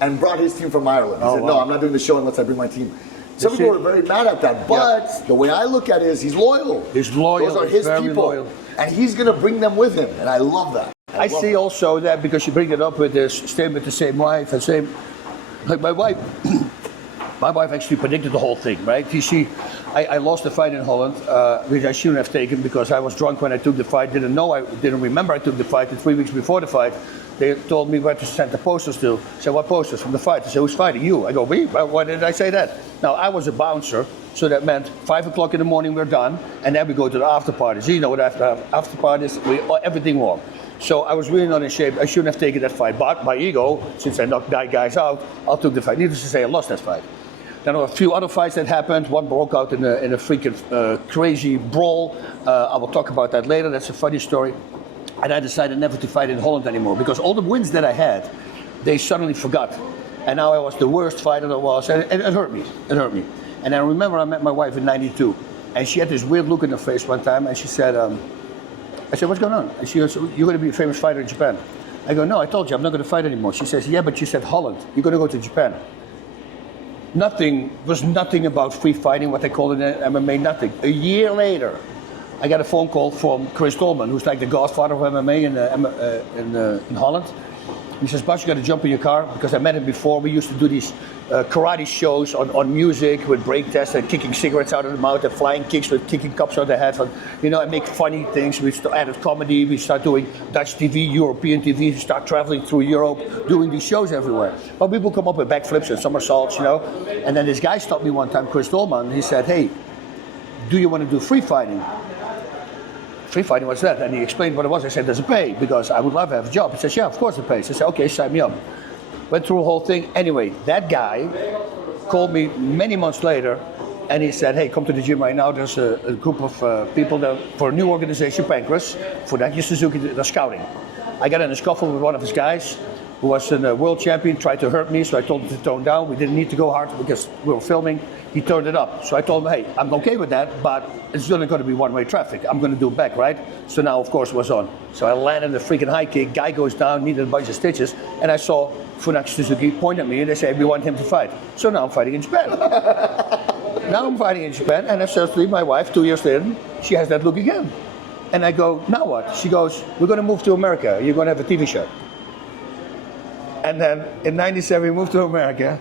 and brought his team from Ireland. He said, no, I'm not doing the show unless I bring my team. Some people were very mad at that, but the way I look at it is he's loyal. He's loyal. Those are his people. Loyal. And he's going to bring them with him, and I love that. I see also that, because you bring it up with this, staying with the same wife, and same, like my wife actually predicted the whole thing, right? I lost the fight in Holland, which I shouldn't have taken because I was drunk when I took the fight. Didn't remember I took the fight. And 3 weeks before the fight, they told me where to send the posters to. I said, what posters from the fight? I said, who's fighting you? I go, me? Why did I say that? Now, I was a bouncer, so that meant 5 o'clock in the morning we're done, and then we go to the after parties. You know what after parties, everything wrong. So I was really not in shape. I shouldn't have taken that fight. But my ego, since I knocked guys out, I took the fight. Needless to say, I lost that fight. Then there were a few other fights that happened. One broke out in a freaking crazy brawl. I will talk about that later. That's a funny story. And I decided never to fight in Holland anymore because all the wins that I had, they suddenly forgot. And now I was the worst fighter there was. And it hurt me. It hurt me. And I remember I met my wife in '92. And she had this weird look in her face one time. And she said, I said, what's going on? And she goes, you're going to be a famous fighter in Japan. I go, no, I told you, I'm not going to fight anymore. She says, yeah, but you said Holland. You're going to go to Japan. Nothing about free fighting, what they call it in MMA, nothing. A year later, I got a phone call from Chris Tolman, who's like the godfather of MMA in Holland. He says, Bas, you got to jump in your car, because I met him before. We used to do these karate shows on music with break tests and kicking cigarettes out of the mouth and flying kicks with kicking cups on the head. And make funny things. We added comedy. We start doing Dutch TV, European TV. We start traveling through Europe, doing these shows everywhere. But people come up with backflips and somersaults, And then this guy stopped me one time, Chris Tolman. He said, hey, do you want to do free fighting? Free fighting, what's that? And he explained what it was. I said, does it pay? Because I would love to have a job. He says, yeah, of course it pays. I said, okay, sign me up. Went through the whole thing. Anyway, that guy called me many months later, and he said, hey, come to the gym right now. There's a group of people that, for a new organization, Pancrase, for that Suzuki, they're scouting. I got in a scuffle with one of his guys, who was a world champion, tried to hurt me, so I told him to tone down. We didn't need to go hard because we were filming. He turned it up. So I told him, hey, I'm okay with that, but it's only going to be one-way traffic. I'm going to do it back, right? So now, of course, it was on. So I landed a freaking high kick. Guy goes down, needed a bunch of stitches, and I saw Funaki Suzuki point at me, and they say, we want him to fight. So now I'm fighting in Japan. Now I'm fighting in Japan, and essentially my wife, 2 years in, she has that look again. And I go, now what? She goes, we're going to move to America. You're going to have a TV show. And then in '97, we moved to America.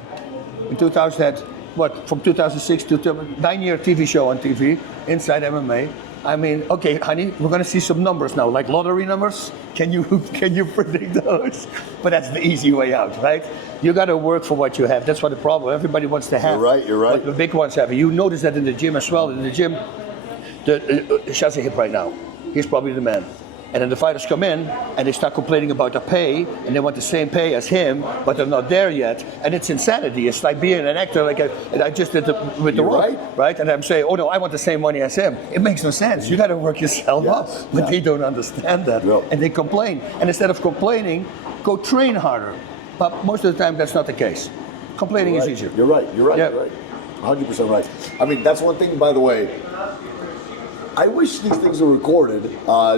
In 2000, from 2006 to 9-year TV show on TV, Inside MMA. I mean, okay, honey, we're going to see some numbers now, like lottery numbers. Can you predict those? But that's the easy way out, right? You got to work for what you have. That's what the problem. Everybody wants to have. You're right. What the big ones have. You notice that in the gym as well. In the gym, Shazza hip right now. He's probably the man. And then the fighters come in and they start complaining about the pay, and they want the same pay as him, but they're not there yet. And it's insanity. It's like being an actor, like I just did with The Rock, right? And I'm saying, oh no, I want the same money as him. It makes no sense. You got to work yourself up, but they don't understand that, and they complain. And instead of complaining, go train harder. But most of the time, that's not the case. Complaining is easier. You're right. You're 100% right. I mean, that's one thing, by the way. I wish these things were recorded,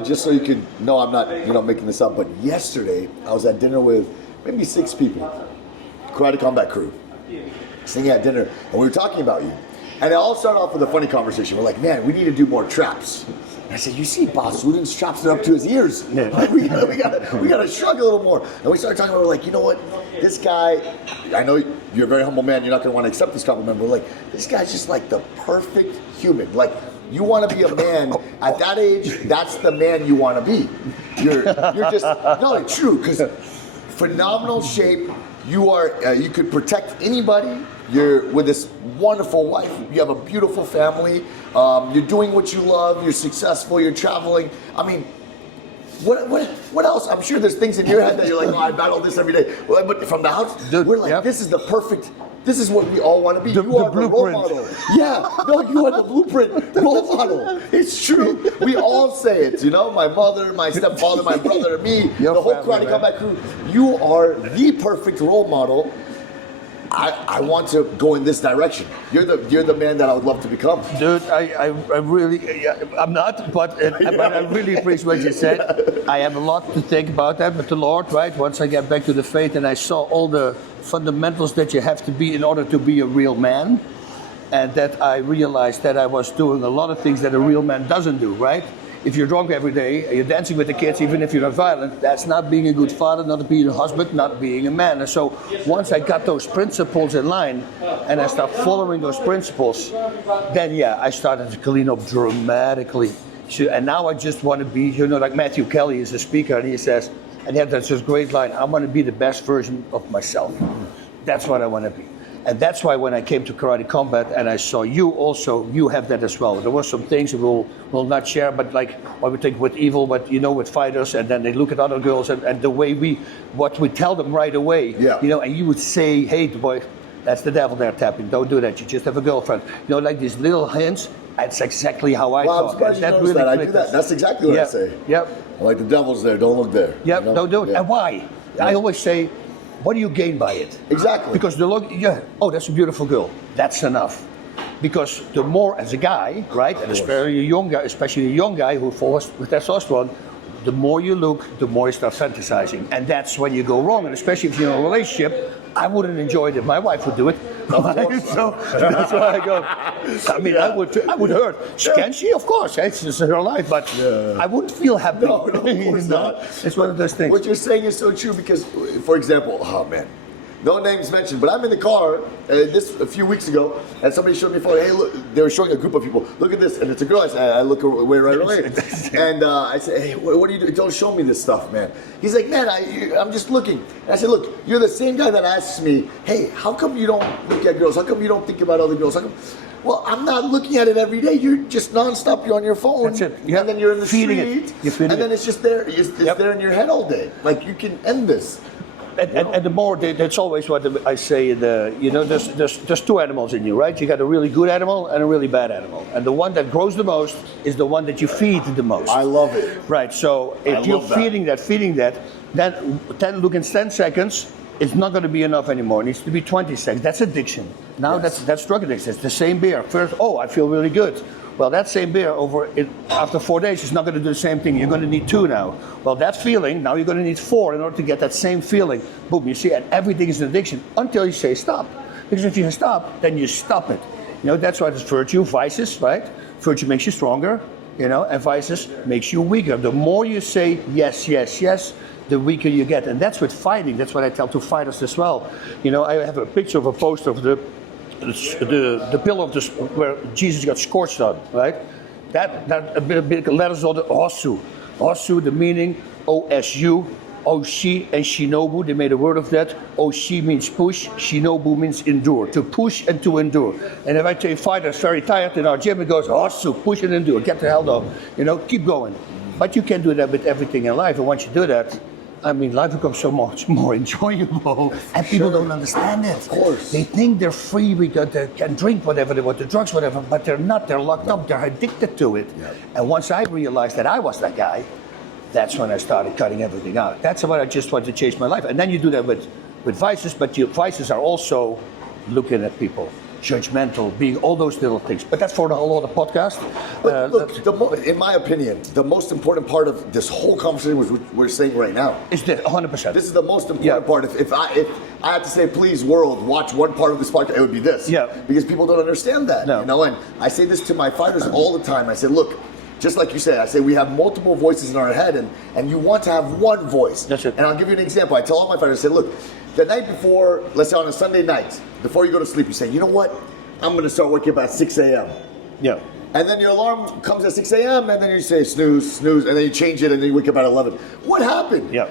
just so you could know I'm not, making this up. But yesterday, I was at dinner with maybe 6 people, Karate Combat crew, sitting at dinner, and we were talking about you. And it all started off with a funny conversation. We're like, man, we need to do more traps. And I said, you see, Bas Rutten straps it up to his ears. Yeah. Like, we gotta shrug a little more. And we started talking about, we're like, you know what? This guy, I know you're a very humble man. You're not gonna want to accept this compliment. But we're like, this guy's just like the perfect human. Like, you want to be a man at that age. That's the man you want to be. You're just no, it's true, because phenomenal shape. You are. You could protect anybody. You're with this wonderful wife. You have a beautiful family. You're doing what you love. You're successful. You're traveling. I mean, what else? I'm sure there's things in your head that you're like, oh, I battle this every day. Well, but from the house, we're like, this is the perfect. This is what we all want to be. You are the role model. Yeah, no, you are the blueprint role model. It's true. We all say it, My mother, my stepfather, my brother, me, the whole Karate Combat crew. You are the perfect role model. I want to go in this direction. You're the man that I would love to become. Dude, I really, I'm not, but I really appreciate what you said. I have a lot to think about that, but the Lord, right? Once I get back to the faith and I saw all the fundamentals that you have to be in order to be a real man, and that I realized that I was doing a lot of things that a real man doesn't do, right? if you're drunk every day, and you're dancing with the kids, even if you're not violent, that's not being a good father, not being a husband, not being a man. And so once I got those principles in line, and I started following those principles, then yeah, I started to clean up dramatically. So, and now I just want to be, like Matthew Kelly is a speaker, and he says, and he had this great line, I want to be the best version of myself. That's what I want to be. And that's why when I came to Karate Combat and I saw you also, you have that as well. There were some things we'll not share, but like what we think with evil, but with fighters, and then they look at other girls, and the way what we tell them right away, and you would say, hey, boy, that's the devil there tapping, don't do that, you just have a girlfriend. Like these little hints, that's exactly how I talk. I'm surprised you noticed that. I do that. That's exactly what I say. Yep. Like the devil's there, don't look there. Yep, don't do it. And why? I always say, what do you gain by it? Exactly. Because oh, that's a beautiful girl. That's enough. Because the more, as a guy, right, and especially a young guy who falls with testosterone, the more you look, the more you start fantasizing. And that's when you go wrong. And especially if you're in a relationship, I wouldn't enjoy it if my wife would do it. So that's why I go. I mean, I would hurt. Can she? Of course, it's just her life. But I wouldn't feel happy. No, of course not. It's one of those things. What you're saying is so true because, for example, oh man, no names mentioned, but I'm in the car a few weeks ago, and somebody showed me a photo. Hey, look, they were showing a group of people. Look at this, and it's a girl. I look away right away, and I say, hey, what do you do? Don't show me this stuff, man. He's like, man, I'm just looking. And I said, look, you're the same guy that asks me, hey, how come you don't look at girls? How come you don't think about other girls? How come? Well, I'm not looking at it every day. You're just nonstop. You're on your phone. That's it. And then you're in the street. And then it's just there. It's there in your head all day. Like, you can end this. And the more, that's always what I say. There's two animals in you, right? You got a really good animal and a really bad animal. And the one that grows the most is the one that you feed the most. I love it. Right. So if you're feeding that, then 10 seconds, it's not going to be enough anymore. It needs to be 20 seconds. That's addiction. Now that's drug addiction. It's the same beer. First, I feel really good. Well, that same beer after 4 days is not going to do the same thing. You're going to need 2 now. Well, that feeling, now you're going to need 4 in order to get that same feeling. Boom, you see, and everything is an addiction until you say stop. Because if you stop, then you stop it. That's why it's virtue, vices, right? Virtue makes you stronger, and vices makes you weaker. The more you say yes, yes, yes, the weaker you get. And that's with fighting. That's what I tell to fighters as well. I have a picture of a poster of the pillar of where Jesus got scorched on, right? That a bit letters on the Osu. Osu, the meaning O-S-U, Oshi and Shinobu, they made a word of that. Oshi means push, Shinobu means endure, to push and to endure. And if I tell a fighter is very tired in our gym, it goes, Osu, push and endure, get the hell down, keep going. But you can do that with everything in life, and once you do that, life becomes so much more enjoyable, and people don't understand it. Of course. They think they're free because they can drink whatever they want, the drugs, whatever, but they're not. They're locked up. They're addicted to it. Yep. And once I realized that I was that guy, that's when I started cutting everything out. That's what I just wanted to change my life. And then you do that with vices, but your vices are also looking at people, judgmental, being all those little things. But that's for a whole other podcast. But look, in my opinion, the most important part of this whole conversation, which we're saying right now, is this 100%. This is the most important part. If I had to say, please, world, watch one part of this podcast, it would be this. Yeah. Because people don't understand that. No. And I say this to my fighters all the time. I say, look, just like you said, I say we have multiple voices in our head, and you want to have one voice. That's it. And I'll give you an example. I tell all my fighters, I say, look, the night before, let's say on a Sunday night, before you go to sleep, you say, you know what? I'm going to start working about 6 a.m. Yeah. And then your alarm comes at 6 a.m. and then you say snooze, snooze, and then you change it and then you wake up at 11. What happened? Yeah.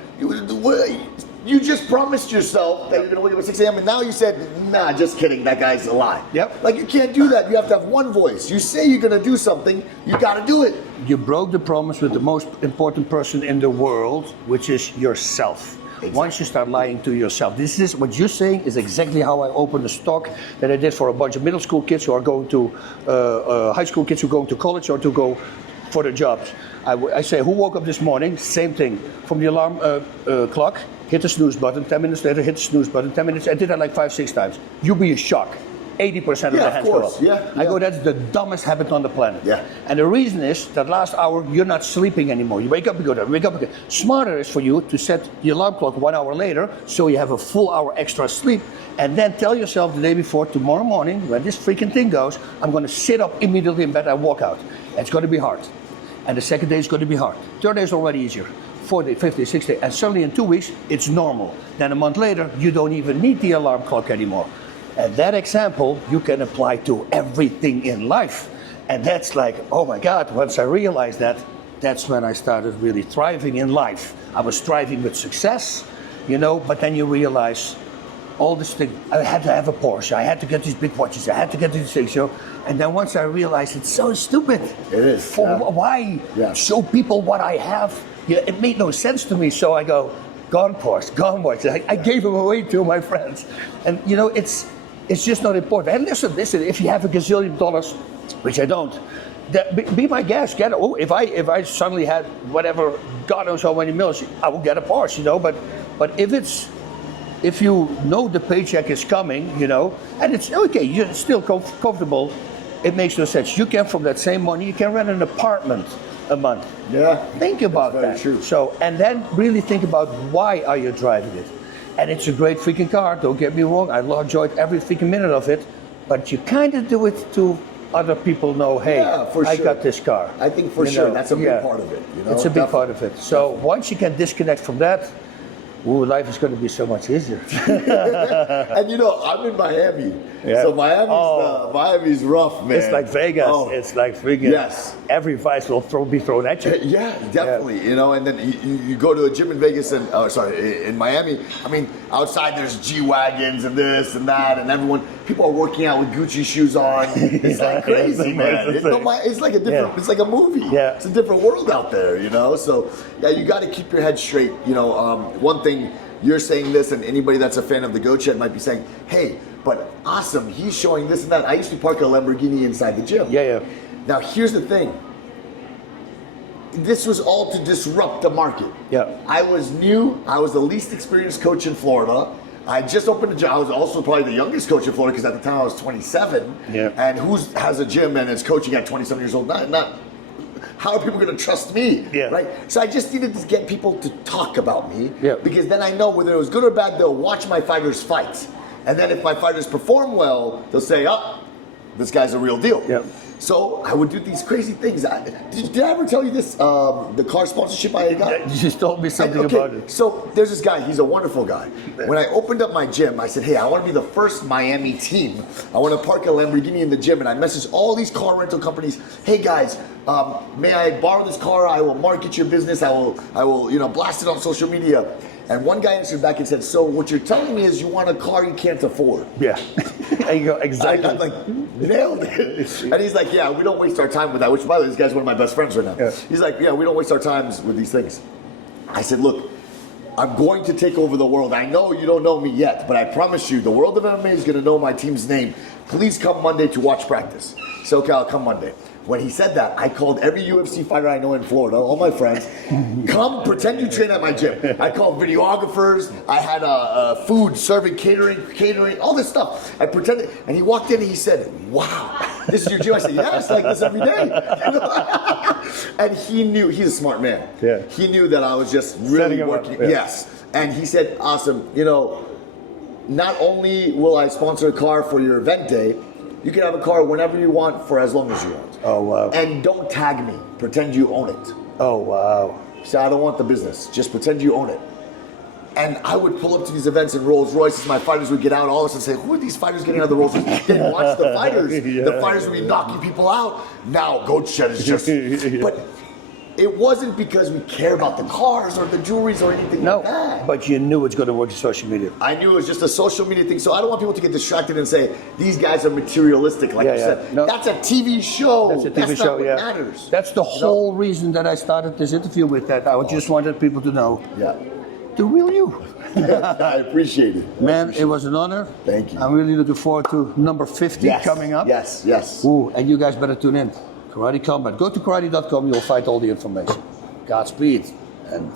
You just promised yourself that you're going to wake up at 6 a.m. and now you said, nah, just kidding, that guy's a lie. Yep. Like, you can't do that. You have to have one voice. You say you're going to do something, you got to do it. You broke the promise with the most important person in the world, which is yourself. Exactly. Once you start lying to yourself, this is what you're saying is exactly how I opened the stock that I did for a bunch of middle school kids who are going to high school kids who are going to college or to go for their jobs. I say, who woke up this morning? Same thing. From the alarm clock, hit the snooze button. 10 minutes later, hit the snooze button. 10 minutes. I did that like 5-6 times. You'll be in shock. 80% of the hands go up. Yeah. I go, that's the dumbest habit on the planet. Yeah. And the reason is that last hour you're not sleeping anymore. You wake up, you go there, wake up again. Smarter is for you to set the alarm clock 1 hour later so you have a full hour extra sleep, and then tell yourself the day before, tomorrow morning when this freaking thing goes, I'm going to sit up immediately in bed and walk out. It's going to be hard. And the second day is going to be hard. Third day is already easier. Fourth day, fifth day, sixth day, and suddenly in 2 weeks, it's normal. Then a month later, you don't even need the alarm clock anymore. And that example you can apply to everything in life. And that's like, oh my God, once I realized that, that's when I started really thriving in life. I was thriving with success, you know, but then you realize all this thing, I had to have a Porsche, I had to get these big watches, I had to get these things, you know. And then once I realized it's so stupid. It is. Why Yeah. show people what I have? Yeah, it made no sense to me, so I go, gone Porsche, gone watch. I gave them away to my friends. And you know, it's just not important. And listen, if you have $1 gazillion, which I don't, be my guest, get it. Oh, if I suddenly had whatever, God knows how many millions, I will get a Porsche, you know, but if you know the paycheck is coming, you know, and it's okay, you're still comfortable, it makes no sense. You can, from that same money, you can rent an apartment a month. Yeah. Think about That's very that. true. So, and then really think about why are you driving it. And it's a great freaking car, don't get me wrong, I enjoyed every freaking minute of it, but you kind of do it to other people know, hey, Yeah, for I sure. got this car. I think for You sure know, that's a big yeah. part of it. You know? It's a big part of it. So once you can disconnect from that, ooh, life is going to be so much easier. And you know, I'm in Miami. Yeah. So Miami's rough, man. It's like Vegas. Oh. It's like freaking. Yes. Every vice will be thrown at you. Yeah, definitely. You know, and then you go to a gym in Vegas and in Miami. I mean, outside there's G-Wagons and this and that, and people are working out with Gucci shoes on. It's like crazy, man. It's like a different. Yeah. It's like a movie. Yeah. It's a different world out there. You know, so yeah, you got to keep your head straight. You know, one thing you're saying this, and anybody that's a fan of the Goat Shed might be saying, hey, but Asim, he's showing this and that. I used to park a Lamborghini inside the gym. Yeah. Now, here's the thing. This was all to disrupt the market. Yeah. I was new. I was the least experienced coach in Florida. I just opened a gym. I was also probably the youngest coach in Florida because at the time I was 27. Yeah. And who has a gym and is coaching at 27 years old? Not. How are people going to trust me? Yeah. Right. So I just needed to get people to talk about me. Yeah. Because then I know whether it was good or bad, they'll watch my fighters fight. And then if my fighters perform well, they'll say, oh, this guy's a real deal. Yeah. So I would do these crazy things. Did I ever tell you this? The car sponsorship I got? You just told me something Okay, about it. So there's this guy, he's a wonderful guy. When I opened up my gym, I said, hey, I want to be the first Miami team. I want to park a Lamborghini in the gym. And I messaged all these car rental companies, hey guys, may I borrow this car? I will market your business. I will blast it on social media. And one guy answered back and said, so what you're telling me is you want a car you can't afford. Yeah. And you go, exactly. I'm like, nailed it. And he's like, yeah, we don't waste our time with that, which by the way, this guy's one of my best friends right now. Yeah. He's like, yeah, we don't waste our times with these things. I said, look, I'm going to take over the world. I know you don't know me yet, but I promise you, the world of MMA is going to know my team's name. Please come Monday to watch practice. So, okay, I'll come Monday. When he said that, I called every UFC fighter I know in Florida, all my friends, come pretend you train at my gym. I called videographers, I had food, serving, catering, all this stuff. I pretended, and he walked in and he said, wow, this is your gym? I said, yeah, it's like this every day. And he knew, he's a smart man. Yeah. He knew that I was just really working. Yeah. Yes. And he said, awesome, not only will I sponsor a car for your event day, you can have a car whenever you want for as long as you want. Oh, wow. And don't tag me. Pretend you own it. Oh, wow. So I don't want the business. Just pretend you own it. And I would pull up to these events in Rolls Royces. My fighters would get out all of a sudden and say, who are these fighters getting out of the Rolls Royces? Then watch the fighters. Yeah. The fighters would be knocking people out. Now Goat Shed is just... But it wasn't because we care about the cars or the jewelries or anything like that. But you knew it's going to work in social media. I knew it was just a social media thing. So I don't want people to get distracted and say, these guys are materialistic, like you said. No. That's a TV show. That's a TV show, not what yeah. matters. That's the whole reason that I started this interview with that. I just wanted people to know Yeah. the real you. I appreciate it. Man, it was an honor. Thank you. I'm really looking forward to number 50 coming up. Yes. Ooh, and you guys better tune in. Karate Combat. Go to karate.com, you'll find all the information. Godspeed. And